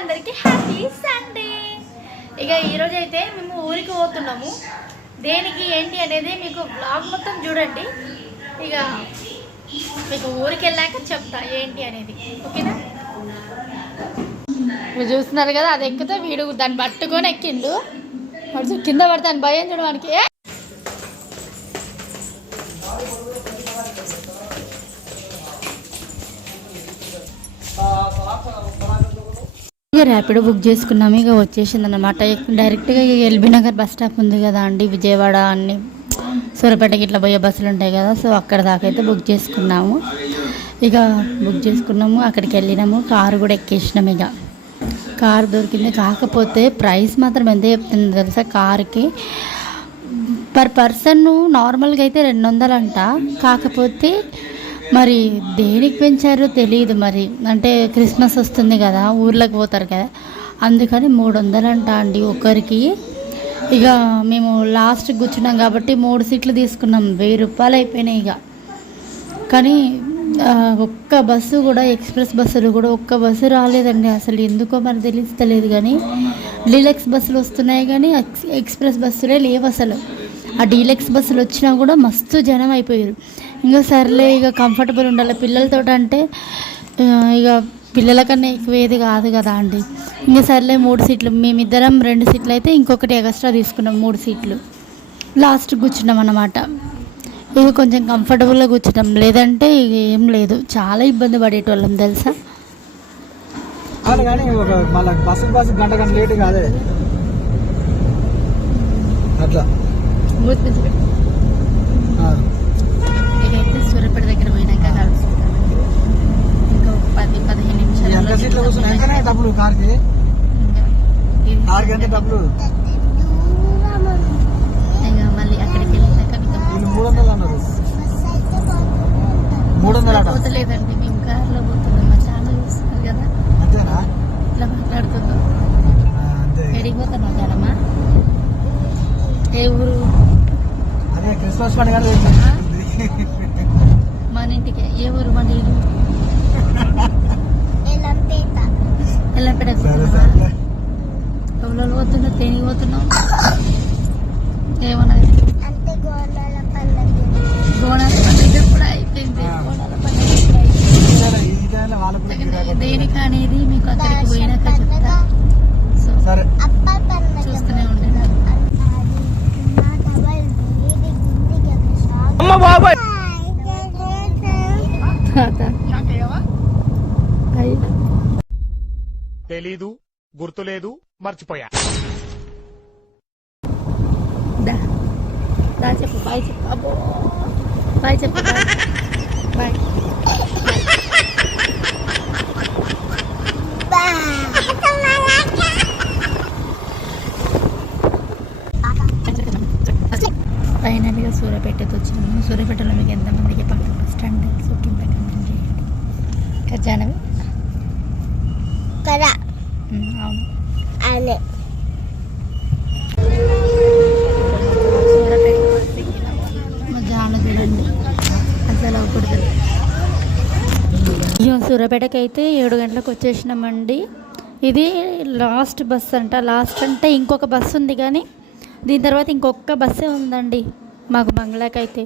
అందరికీ happy Sunday. ఇక ఈరోజు అయితే మేము ఊరికి పోతున్నాము. దేనికి ఏంటి అనేది మీకు బ్లాగ్ మొత్తం చూడండి. ఇక మీకు ఊరికి వెళ్ళాక చెప్తా ఏంటి అనేది, ఓకేనా? మీరు చూస్తున్నారు కదా, అది ఎక్కితే వీడు దాన్ని పట్టుకొని ఎక్కిండు. కింద పడతాను భయం చూడడానికి. ఇక ర్యాపిడో బుక్ చేసుకున్నాము. ఇక వచ్చేసింది అనమాట. డైరెక్ట్గా ఎల్బీ నగర్ బస్ స్టాప్ ఉంది కదా అండి, విజయవాడ అన్ని సూరపేటకి ఇట్లా పోయే బస్సులు ఉంటాయి కదా, సో అక్కడ దాకా అయితే బుక్ చేసుకున్నాము. ఇక బుక్ చేసుకున్నాము, అక్కడికి వెళ్ళినాము, కారు కూడా ఎక్కేసినాము. ఇక కారు దొరికింది. కాకపోతే ప్రైస్ మాత్రం ఎంత చెప్తుంది తెలుసా కారుకి? పర్ పర్సన్ నార్మల్గా అయితే 200 అంట. కాకపోతే మరి దేనికి పెంచారో తెలియదు. మరి అంటే క్రిస్మస్ వస్తుంది కదా, ఊర్లోకి పోతారు కదా, అందుకని 300 అంట అండి ఒకరికి. ఇక మేము లాస్ట్ కూర్చున్నాం కాబట్టి 3 సీట్లు తీసుకున్నాం. 1000 రూపాయలు అయిపోయినాయి. ఇక కానీ ఒక్క బస్సు కూడా, ఎక్స్ప్రెస్ బస్సులు కూడా ఒక్క బస్సు రాలేదండి. అసలు ఎందుకో మరి తెలుస్తలేదు. కానీ డీలక్స్ బస్సులు వస్తున్నాయి కానీ ఎక్స్ప్రెస్ బస్సులే లేవు అసలు. ఆ డీలక్స్ బస్సులు వచ్చినా కూడా మస్తు జనం అయిపోయారు. ఇంకా సర్లే, ఇక కంఫర్టబుల్ ఉండాలి పిల్లలతో అంటే. ఇక పిల్లల కన్నా ఎక్కువ ఏది కాదు కదా అండి. ఇంకా సర్లే 3 సీట్లు, మేమిద్దరం 2 సీట్లు అయితే ఇంకొకటి ఎక్స్ట్రా తీసుకున్నాం, 3 సీట్లు లాస్ట్ కూర్చున్నాం అన్నమాట. ఇక కొంచెం కంఫర్టబుల్గా కూర్చున్నాం, లేదంటే ఇక ఏం లేదు, చాలా ఇబ్బంది పడేటోళ్ళం తెలుసా. గంట లేట్ కాదే అట్లా. ఇకైతే సూర్యపేట దగ్గర పోయినాక కలుసుకుంటామండి. ఇంకా 10-15 నిమిషాలు డబ్బులు కార్కి డబ్బులు. ఇక మళ్ళీ అక్కడికి వెళ్ళాక 300 అన్నారు. 300 పోతలేదండి, మేము కార్లో పోతున్నాం. చాలా చూస్తున్నారు కదా, అంతేనా? ఇట్లా మాట్లాడుతున్నాం. ఎడికి పోతామా చాలమ్మా? ఏ ఊరు? అదే క్రిస్మస్ పండుగ మన ఇంటికి. ఏ ఊరు మన ఇల్లు? ఎల్లంపేట. ఎవరు పోతున్నావు? దేనికి పోతున్నావు? ఏమన్నా బోనాల పండుగ కూడా అయిపోయింది. బోనాల పండుగ దేనికి అనేది మీకు అక్కడికి పోయినాక చెప్తా. సో చూస్తూనే ఉండండి. తెలీదు, గుర్తులేదు, మర్చిపోయా. చెప్పు బాయ్, చెప్పు. అబ్బో బాయ్ చెప్పు. బాయ్. ఫైనల్గా సూర్యాపేటకి వచ్చినాము. సూర్యాపేటలో మీకు ఎంతమందికి పక్కన బస్ స్టాండ్ సుఖింపేట చేయండి. ఖజానవి కదా? అవును. చూడండి అసలు అవ్వకూడదు. సూర్యాపేటకి అయితే 7 గంటలకు వచ్చేసినామండి. ఇది లాస్ట్ బస్ అంట. లాస్ట్ అంటే ఇంకొక బస్సు ఉంది, కానీ దీని తర్వాత ఇంకొక బస్సే ఉందండి మాకు బంగ్లాకైతే.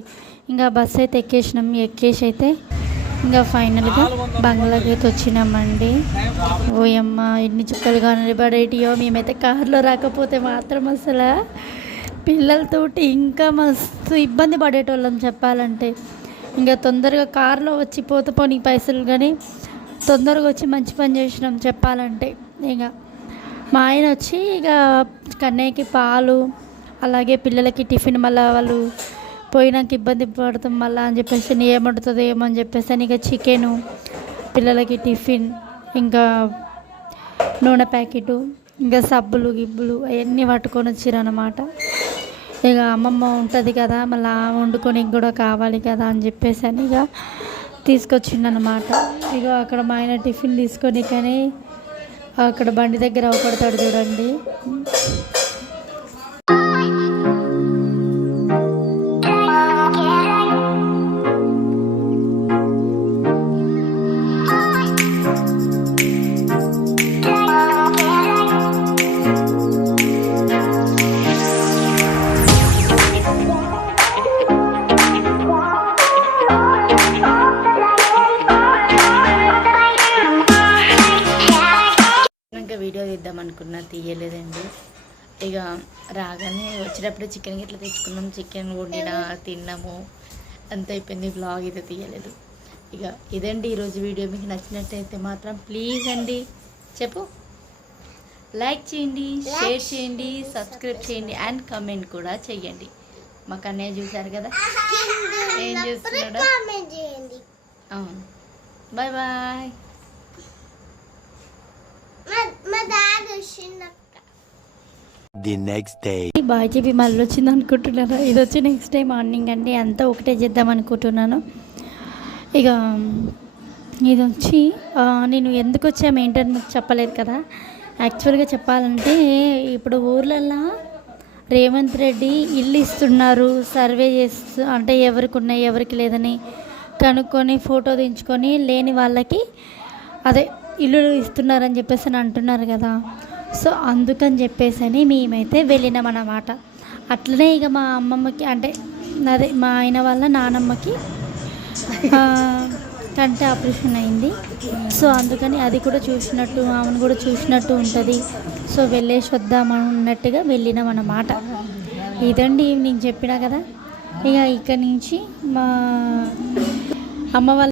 ఇంకా బస్సు అయితే ఎక్కేసి అయితే ఇంకా ఫైనల్గా బంగ్లాకి అయితే వచ్చినామండి. ఓయమ్మ ఎన్ని చుక్కలు కనబడేటియో. మేమైతే కారులో రాకపోతే మాత్రం అసలు పిల్లలతోటి ఇంకా మస్తు ఇబ్బంది పడేటోళ్ళం చెప్పాలంటే. ఇంకా తొందరగా కారులో వచ్చి పోనీ పైసలు, కానీ తొందరగా వచ్చి మంచి పని చేసినాం చెప్పాలంటే. ఇక మా ఆయన వచ్చి ఇక కన్నయ్యకి పాలు, అలాగే పిల్లలకి టిఫిన్, మళ్ళీ వాళ్ళు పోయినాక ఇబ్బంది పడతాం మళ్ళీ అని చెప్పేసి ఏమంటుందో ఏమో అని చెప్పేసి అని ఇక చికెను, పిల్లలకి టిఫిన్, ఇంకా నూనె ప్యాకెటు, ఇంకా సబ్బులు గిబ్బులు అవన్నీ పట్టుకొని వచ్చిరన్నమాట. ఇక అమ్మమ్మ ఉంటుంది కదా, మళ్ళీ వండుకొని కూడా కావాలి కదా అని చెప్పేసి అని ఇక తీసుకొచ్చిండనమాట. ఇక అక్కడ మా ఆయన టిఫిన్ తీసుకొని కానీ అక్కడ బండి దగ్గర అవపడతాడు చూడండి. తీద్దాం అనుకున్నా, తీయలేదండి. ఇక రాగానే వచ్చేటప్పుడు చికెన్ గిట్లా తెచ్చుకున్నాం, చికెన్ వండిన తిన్నాము, అంత అయిపోయింది. బ్లాగ్ అయితే తీయలేదు. ఇక ఇదండి ఈరోజు వీడియో. మీకు నచ్చినట్టయితే మాత్రం ప్లీజ్ అండి చెప్పు, లైక్ చేయండి, షేర్ చేయండి, సబ్స్క్రైబ్ చేయండి అండ్ కమెంట్ కూడా చేయండి. మా కన్నయ్య చూశారు కదా ఏం చేస్తున్నాడు. అవును, bye bye. The next day. Bye చెప్పి మళ్ళీ వచ్చింది అనుకుంటున్నాను. ఇది వచ్చి నెక్స్ట్ డే మార్నింగ్ అండి. అంతా ఒకటే చేద్దాం అనుకుంటున్నాను. ఇక ఇది వచ్చి నేను ఎందుకు వచ్చాము ఏంటని చెప్పలేదు కదా. యాక్చువల్గా చెప్పాలంటే ఇప్పుడు ఊర్లల్లో రేవంత్ రెడ్డి ఇల్లు ఇస్తున్నారు, సర్వే చేస్తూ అంటే ఎవరికి ఉన్నాయి ఎవరికి లేదని కనుక్కొని ఫోటో దించుకొని లేని వాళ్ళకి అదే ఇల్లు ఇస్తున్నారని చెప్పేసి అని అంటున్నారు కదా. సో అందుకని చెప్పేసి మేమైతే వెళ్ళినాం అన్నమాట. అట్లనే ఇక మా అమ్మమ్మకి అంటే అదే మా ఆయన వాళ్ళ నానమ్మకి కంటి ఆపరేషన్ అయింది. సో అందుకని అది కూడా చూసినట్టు ఆమెను కూడా చూసినట్టు ఉంటుంది. సో వెళ్ళేసి వద్దామన్నట్టుగా వెళ్ళినాం అన్నమాట. ఇదండి ఈవినింగ్ చెప్పినా కదా. ఇక ఇక్కడ నుంచి మా అమ్మ వాళ్ళ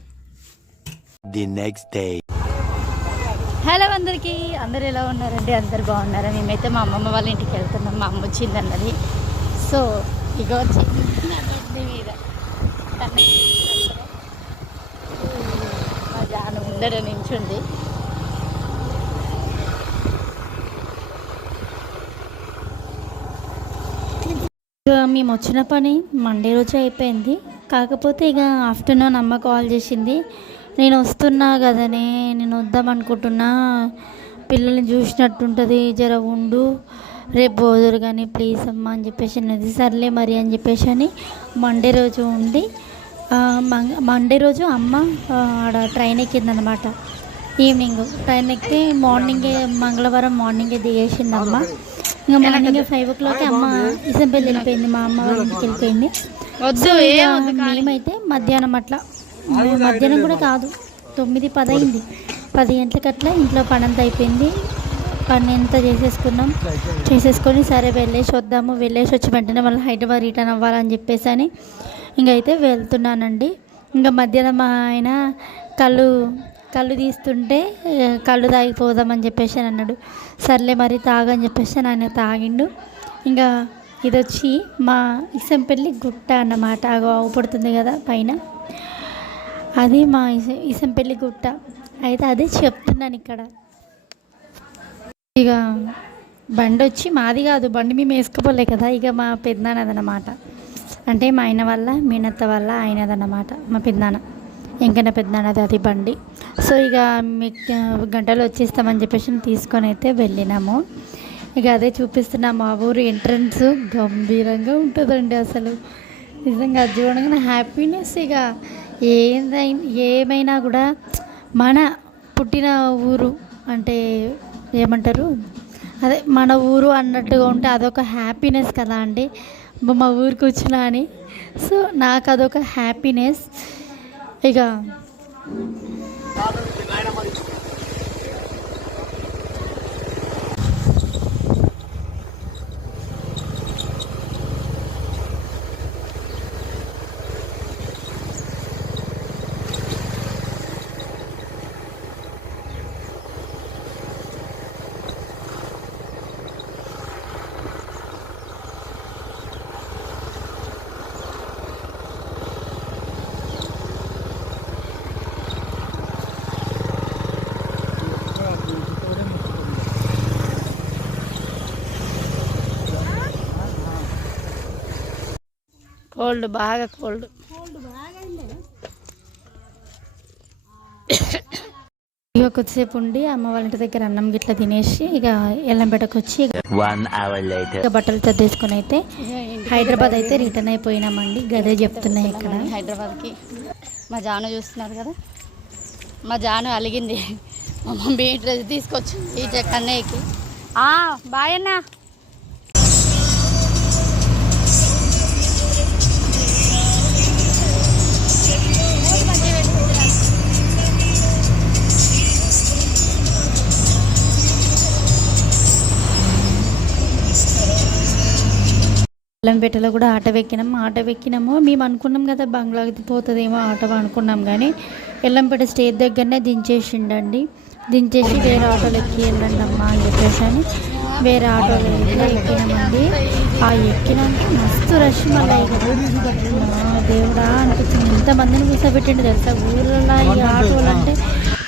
The next day. హలో అందరికీ, అందరు ఎలా ఉన్నారండి? అందరు బాగున్నారా? మేమైతే మా అమ్మమ్మ వాళ్ళ ఇంటికి వెళ్తున్నాం. మా అమ్మ వచ్చింది అన్నది. సో ఇక వచ్చి నా బర్త్డే మీద మా జాను ముందర నించుంది. ఇక మేము వచ్చిన పని మండే రోజు అయిపోయింది. కాకపోతే ఇక ఆఫ్టర్నూన్ అమ్మ కాల్ చేసింది, నేను వస్తున్నా కదనే, నేను వద్దాం అనుకుంటున్నా, పిల్లల్ని చూసినట్టుంటుంది, జర ఉండు, రేపు పోదురు కానీ ప్లీజ్ అమ్మ అని చెప్పేసి అన్నది. సర్లే మరి అని చెప్పేసి అని మండే రోజు ఉండి మండే రోజు అమ్మ ఆడ ట్రైన్ ఎక్కిందనమాట. ఈవినింగ్ ట్రైన్ ఎక్కితే మార్నింగే మంగళవారం మార్నింగే దిగేసింది అమ్మ. ఇంకా మార్నింగ్ 5 o'clock అమ్మ ఇసంపల్లి వెళ్ళిపోయింది, మా అమ్మ వాళ్ళ ఇంటికి వెళ్ళిపోయింది. మేమైతే మధ్యాహ్నం అట్లా, మధ్యాహ్నం కూడా కాదు 9-10 అయింది. 10 గంటలకు అట్లా ఇంట్లో పని అంతా అయిపోయింది. పని అంతా చేసేసుకొని సరే వెళ్ళేసి వద్దాము, వెళ్ళేసి వచ్చి వెంటనే మళ్ళీ హైదరాబాద్ రిటర్న్ అవ్వాలని చెప్పేసి అని ఇంకైతే వెళ్తున్నానండి. ఇంకా మధ్యాహ్నం ఆయన కళ్ళు తీస్తుంటే కళ్ళు తాగిపోదామని చెప్పేసి అని అన్నాడు. సర్లే మరి తాగని చెప్పేసి ఆయన తాగిండు. ఇంకా ఇది వచ్చి మా ఇసంపల్లి గుట్ట అన్నమాట. అవుపడుతుంది కదా పైన, అది మా ఇసంపల్లి గుట్ట. అయితే అదే చెప్తున్నాను ఇక్కడ. ఇక బండి వచ్చి మాది కాదు, బండి మేము వేసుకోపోలే కదా, ఇక మా పెద్దనాన్నదన్నమాట. అంటే మా ఆయన వల్ల మీనత్త వల్ల ఆయనదన్నమాట, మా పెద్దనాన్న ఇంకన్నా పెద్దనాన్నది అది బండి. సో ఇక మీకు గంటలో వచ్చేస్తామని చెప్పేసి తీసుకొని అయితే వెళ్ళినాము. ఇక అదే చూపిస్తున్నా. మా ఊరు ఎంట్రన్స్ గంభీరంగా ఉంటుందండి. అసలు నిజంగా అది చూడగానే హ్యాపీనెస్. ఇక ఏమైనా కూడా మన పుట్టిన ఊరు అంటే ఏమంటారు, అదే మన ఊరు అన్నట్టుగా ఉంటే అదొక హ్యాపీనెస్ కదా అండి. మా ఊరికి వచ్చినా అని, సో నాకు అదొక హ్యాపీనెస్. ఇక కోల్డ్, బాగా కోల్డ్. ఇక కొద్దిసేపు ఉండి అమ్మ వాళ్ళ ఇంటి దగ్గర అన్నం గిట్లా తినేసి ఇక ఎల్లంపేటకు వచ్చి 1 hour later. ఇక బట్టలు సర్దేసుకొని అయితే హైదరాబాద్ అయితే రిటర్న్ అయిపోయినామండి. గదే చెప్తున్నాయి ఇక్కడ హైదరాబాద్కి. మా జాను చూస్తున్నారు కదా, మా జాను అలిగింది. మా మమ్మీ డ్రెస్ తీసుకొచ్చింది ఈ కన్నయ్యకి. బాయ్ అన్నా. ఎల్లంపేటలో కూడా ఆటో ఎక్కినాము. మేము అనుకున్నాం కదా బంగ్లాకి పోతుందేమో ఆటో అనుకున్నాం, కానీ ఎల్లంపేట స్టేజ్ దగ్గరనే దించేసిండండి. దించేసి వేరే ఆటోలు ఎక్కి వెళ్ళండి అమ్మా అని చెప్పేసి అని వేరే ఆటోలో ఎక్కినామండి. ఆ ఎక్కినాక మస్తు రష్. మళ్ళీ దేవుడా అనిపించింది, ఎంతమందిని కూర్చోబెట్టిండు తెలుసా ఊళ్ళో ఈ ఆటోలు అంటే.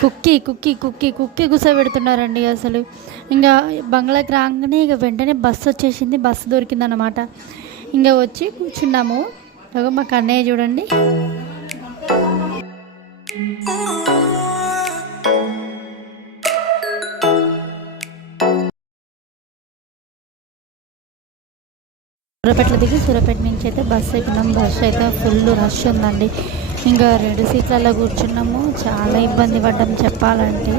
కుక్కి కూర్చోబెడుతున్నారండి అసలు. ఇంకా బంగ్లాకి రాగానే ఇక వెంటనే బస్సు వచ్చేసింది, బస్సు దొరికిందన్నమాట. ఇంకా వచ్చి కూర్చున్నాము. మా కన్నయ్య చూడండి, సూర్యాపేటలో దిగి సూర్యాపేట నుంచి అయితే బస్సు ఎక్కినాం. బస్సు అయితే ఫుల్ రష్ ఉందండి. ఇంకా 2 సీట్లలో కూర్చున్నాము. చాలా ఇబ్బంది పడ్డాం చెప్పాలంటే.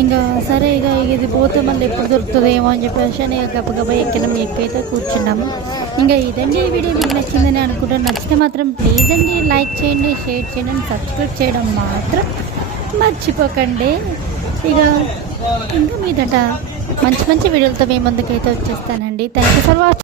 ఇంకా సరే ఇక ఇది పోతే మళ్ళీ ఎప్పుడు దొరుకుతుందేమో అని చెప్పేసి అని గబగబా ఎక్కినాం. ఎక్కైతే కూర్చున్నాము. ఇంకా ఇదండి ఈ వీడియో మీకు నచ్చిందని అనుకుంటాను. నచ్చితే మాత్రం ప్లీజ్ అండి లైక్ చేయండి, షేర్ చేయండి, సబ్స్క్రైబ్ చేయడం మాత్రం మర్చిపోకండి. ఇక ఇంకా మీదట మంచి వీడియోలతో మీ ముందుకైతే వచ్చేస్తానండి. Thank you for watching.